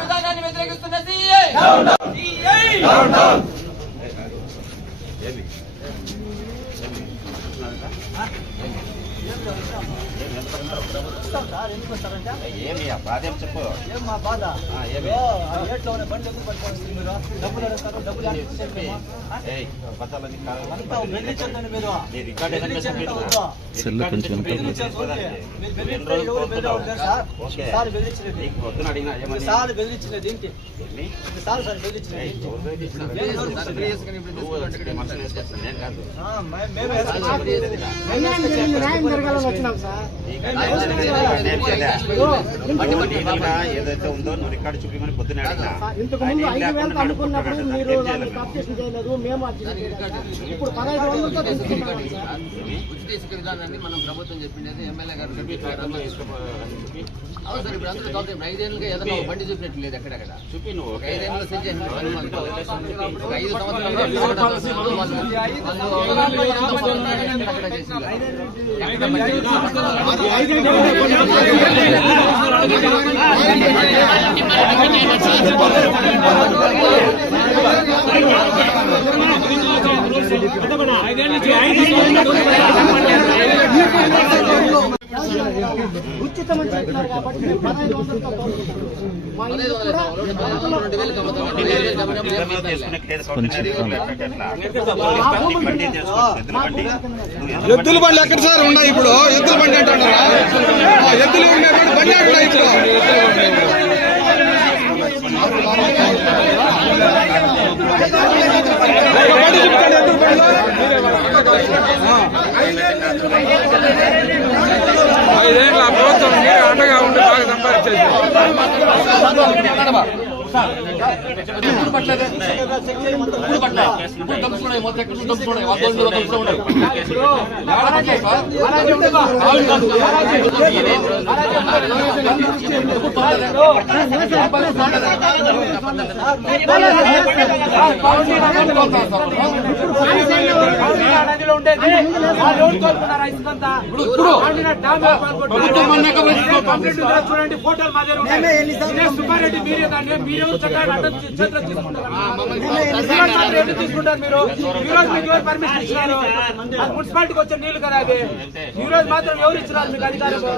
విధానాన్ని వ్యతిరేకిస్తున్న సిఐ ఏమి బాధ ఏం చెప్పు. ఏం మా బాధ ఏట్లో బండి ఎందుకు పట్టుకోవాలి మీరు? డబ్బులు అడుగుతారు, డబ్బులు ఏదైతే ఉందో నువ్వు రికార్డు చూపించమని పొద్దున అడిగినా ఇంతకు ముందు 5,000 అనుకున్నప్పుడు మీరు కాంపిటీషన్ చేయలేదు, మేము ఇప్పుడు 1500తో తీసుకున్నాం. ఉచిత ఇసుక విధానాన్ని మనం ప్రభుత్వం చెప్పిండేది ఎమ్మెల్యే గారు అవును సార్. ఇప్పుడు అందరూ 5 ఏళ్ళుగా ఏదైనా బండి చూపినట్టు లేదు ఎక్కడెక్కడ చూపి. నువ్వు 5 ఏళ్ళలో సెట్ చేసిన 5 ఉచితమని చెప్తున్నారు కాబట్టి 1500తో ఎద్దుల బండ్లు ఎక్కడ సార్ ఉన్నాయి? ఇప్పుడు ఎద్దుల బండి అంటున్నారా? ఎద్దులు ఉన్నాయి బండి అంటున్నా ఇప్పుడు. ఐదేళ్ళ ప్రభుత్వం అండగా ఉండి బాగా సంపాదించేది. చూడండి ఫోటోలు మా దగ్గర సుబ్బారెడ్డి మీరే దాన్ని మీరు తీసుకుంటారు. మీరు ఈ రోజు మీకు ఎవరు పర్మిషన్ ఇచ్చినారు? మున్సిపాలిటీకి వచ్చే నీళ్లు కదా అవి. ఈ రోజు మాత్రం ఎవరు ఇచ్చినారు మీకు అధికారులు?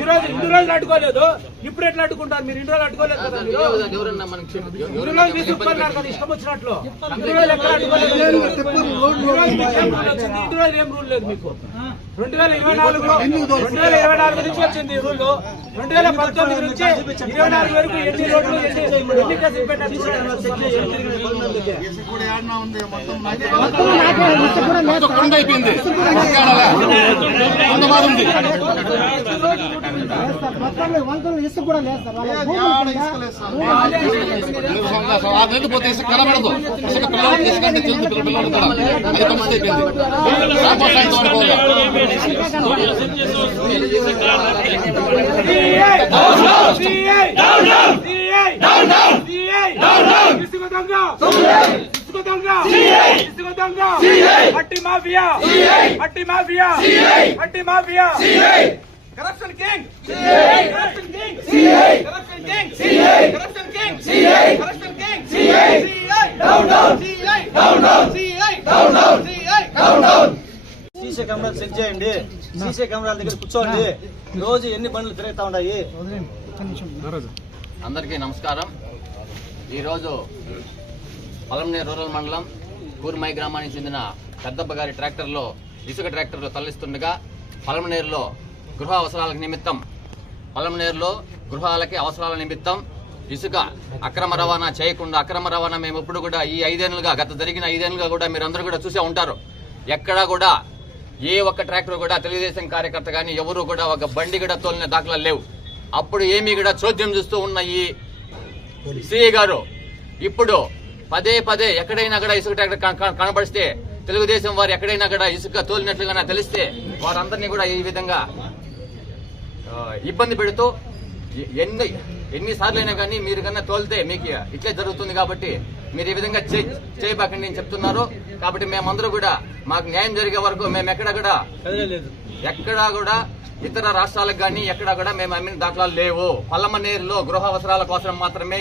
ఈ రోజు 2 రోజులు అడ్డుకోలేదు, ఇప్పుడు ఎట్లా అడ్డుకుంటారు? మీరు 2 రోజులు అడ్డుకోలేదు కదా. మీరు 2 రోజులు తీసుకున్నారు కదా ఇష్టం వచ్చినట్లు. 2 రోజులు ఎక్కడ అడ్డుకోలేదు. 2 రోజులు ఏం రూల్ లేదు మీకు. 2024 నుంచి వచ్చింది ఈ రూల్. 2019 నుంచి 24 వరకు ఎన్ని రోడ్లు ఎన్ని కేసులు పెట్టారు చూడండి. అయిపోయింది ఇసుక కూడా లేదు సార్. పోతే ఇసుక కనబడదు. ఇసుక పిల్లలు తీసుకుంటే తెలుసు పిల్లలు కూడా అది పరిస్థితి మట్టి మాఫియా, మట్టి మాఫియా, మట్టి mafia. Corruption king, corruption king, corruption king, corruption king, corruption king. CC కెమెరాలు చెక్ చేయండి. సీసీ కెమెరాల దగ్గర కూర్చోండి. రోజు ఎన్ని బండ్లు తిరుగుతా ఉన్నాయి? అందరికీ నమస్కారం. ఈరోజు పలమనేరు రూరల్ మండలం కూర్మై గ్రామానికి చెందిన పెద్దప్ప గారి ట్రాక్టర్లో ఇసుక ట్రాక్టర్లో తరలిస్తుండగా పలమనేరులో గృహ అవసరాలకు నిమిత్తం గృహాలకి అవసరాల నిమిత్తం ఇసుక అక్రమ రవాణా చేయకుండా, అక్రమ రవాణా మేము ఎప్పుడు కూడా ఈ 5 ఏళ్ళుగా గత జరిగిన 5 ఏళ్ళుగా కూడా మీరు అందరూ కూడా చూసే ఉంటారు. ఎక్కడా కూడా ఏ ఒక్క ట్రాక్టర్ కూడా తెలుగుదేశం కార్యకర్త కానీ ఎవరు కూడా ఒక బండి కూడా తోలిన దాఖలాలు లేవు. అప్పుడు ఏమీ కూడా చోద్యం చూస్తూ ఉన్న ఈ సిఐ గారు ఇప్పుడు పదే పదే ఎక్కడైనా కూడా ఇసుక ట్రాక్టర్ కనబడిస్తే తెలుగుదేశం వారు ఎక్కడైనా కూడా ఇసుక తోలినట్లుగా తెలిస్తే వారందరినీ కూడా ఈ విధంగా ఇబ్బంది పెడుతూ ఎన్నిసార్లు అయినా కానీ మీరు కన్నా తోలితే మీకు ఇట్లే జరుగుతుంది కాబట్టి మీరు ఈ విధంగా చేయబాకండి నేను చెప్తున్నారు. కాబట్టి మేమందరూ కూడా మాకు న్యాయం జరిగే వరకు మేము ఎక్కడా కూడా ఇతర రాష్ట్రాలకు కానీ ఎక్కడా కూడా మేము అమ్మిన దాఖలాలు లేవు. పల్లమనేరులో గృహ అవసరాల కోసం మాత్రమే